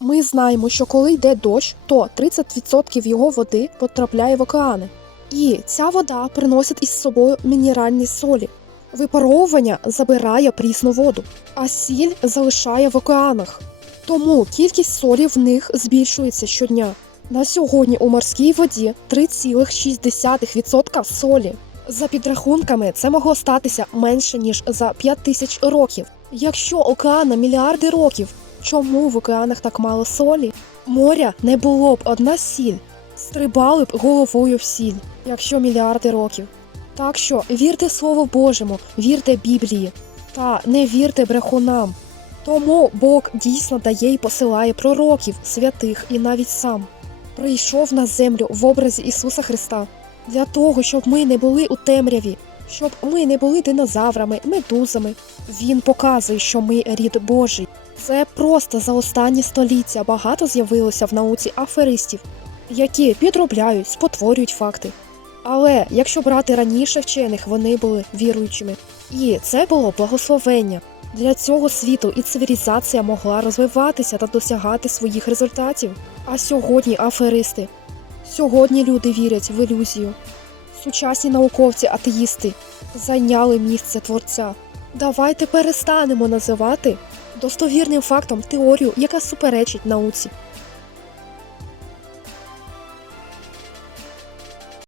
Ми знаємо, що коли йде дощ, то 30% його води потрапляє в океани. І ця вода приносить із собою мінеральні солі. Випаровування забирає прісну воду, а сіль залишає в океанах. Тому кількість солі в них збільшується щодня. На сьогодні у морській воді 3,6% солі. За підрахунками, це могло статися менше ніж за 5 тисяч років. Якщо океана мільярди років, чому в океанах так мало солі? Моря не було б одна сіль, стрибали б головою в сіль, якщо мільярди років. Так що вірте Слову Божому, вірте Біблії, та не вірте брехунам. Тому Бог дійсно дає і посилає пророків, святих і навіть сам прийшов на землю в образі Ісуса Христа для того, щоб ми не були у темряві, щоб ми не були динозаврами, медузами. Він показує, що ми рід Божий. Це просто за останні століття багато з'явилося в науці аферистів, які підробляють, спотворюють факти. Але якщо брати раніше вчених, вони були віруючими. І це було благословення. Для цього світу і цивілізація могла розвиватися та досягати своїх результатів. А сьогодні аферисти. Сьогодні люди вірять в ілюзію. Сучасні науковці-атеїсти зайняли місце творця. Давайте перестанемо називати достовірним фактом теорію, яка суперечить науці.